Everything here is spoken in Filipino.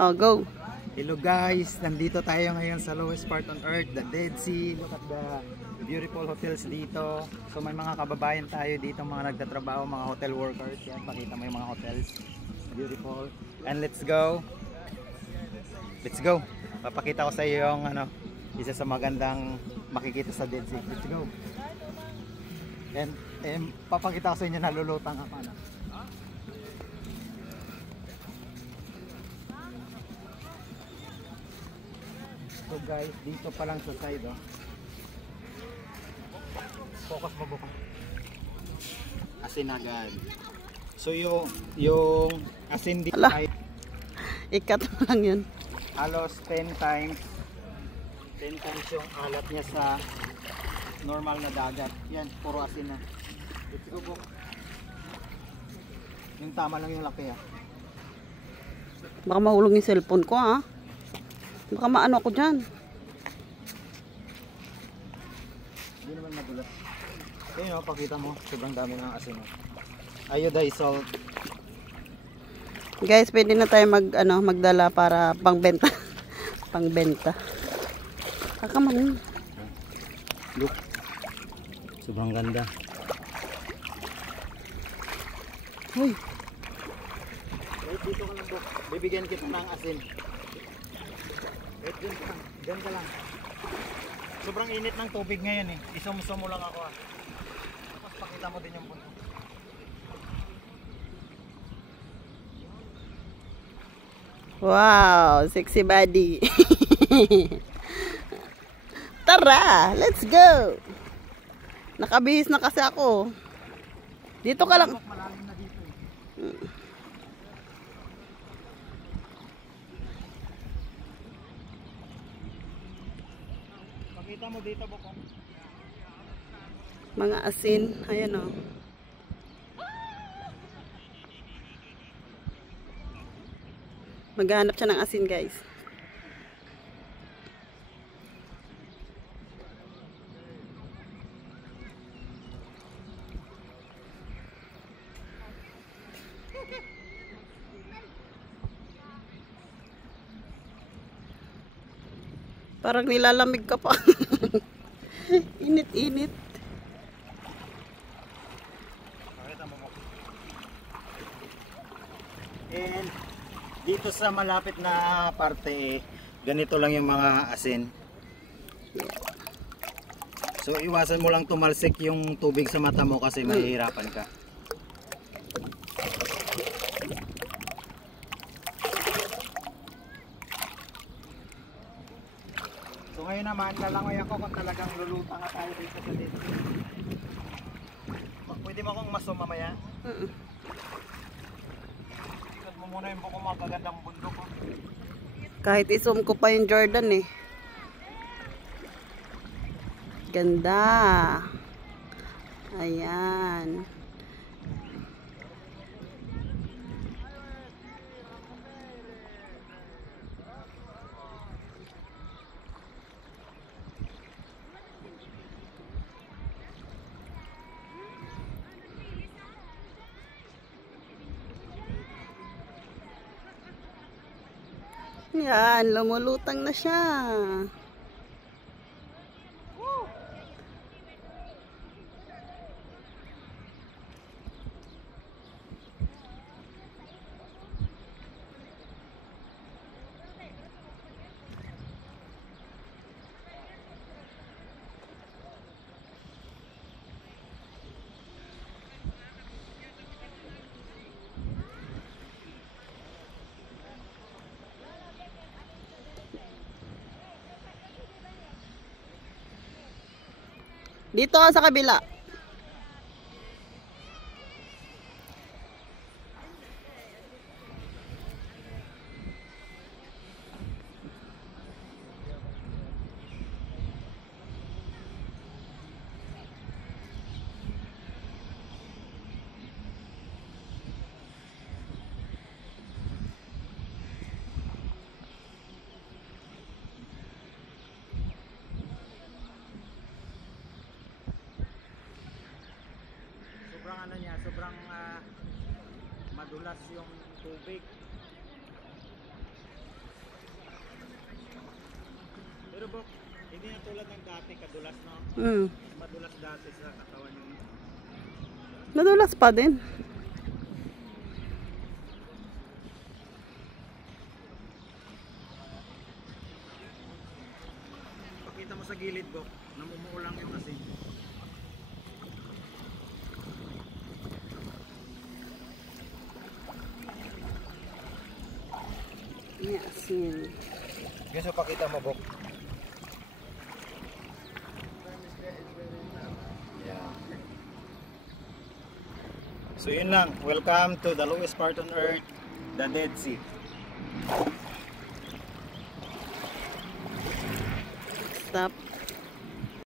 Oh, go. Hello guys, nandito tayo ngayon sa lowest part on earth, the Dead Sea. Look at the beautiful hotels dito. So may mga kababayan tayo dito, mga nagtatrabaho, mga hotel workers. Yan, pakita mo yung mga hotels. Beautiful. And let's go. Let's go. Papakita ko sa iyo yung isa sa magandang makikita sa Dead Sea. Let's go. And papakita ko sa inyo nalulutang ako. So guys, dito pa lang sa side, oh. Focus mo buka. Asin agad. So yung asin dito ay Ikat mo lang yun. halos 10 times yung alat niya sa normal na dagat. Yan, puro asin na. Let's go buka. Yung tama lang yung laki, ah. Baka mahulog yung cellphone ko, ha? Baka maano ako dyan. Hindi naman magulat. Kaya pakita mo, sobrang dami ng asin. Iodized salt. Guys, pwede na tayo magdala para pangbenta. Pangbenta. Kakaman. Look. Sobrang ganda. Uy. Wait, dito ka lang, Bok. Bibigyan kita ng asin. Wait, dyan ka lang. Sobrang init ng tubig ngayon, eh. Isumusumo lang ako, ah. Tapos pakita mo din yung punto. Wow, sexy body. Tara, let's go. Nakabihis na kasi ako. Dito ka lang. Malalim na dito, eh. Pakita mo dito, Boko. Mga asin, ayan o. Maghanap siya ng asin, guys. Parang nilalamig ka pa. Init-init. And dito sa malapit na parte, ganito lang yung mga asin. So iwasan mo lang tumalsik yung tubig sa mata mo kasi mahihirapan ka. So ngayon naman, lalangoy ako kung talagang lulutang nga tayo dito sa dito. Pwede mo akong maso mamaya? Tignan mo muna yung buko, magagandang bundok. Kahit i-zoom ko pa yung Jordan, eh. Ganda. Ayan. Yan, lumulutang na siya. Dito sa kabila. sobrang madulas yung tubig. Hindi na tulad ng dati, kadulas no? Madulas dati sa katawan yung... Madulas pa din. Pakita mo sa gilid ko, namumuo lang yung asin. Yes, yun. Gusto pakita mo, Bok. Yeah. So yun lang, welcome to the lowest part on earth, the Dead Sea. Stop.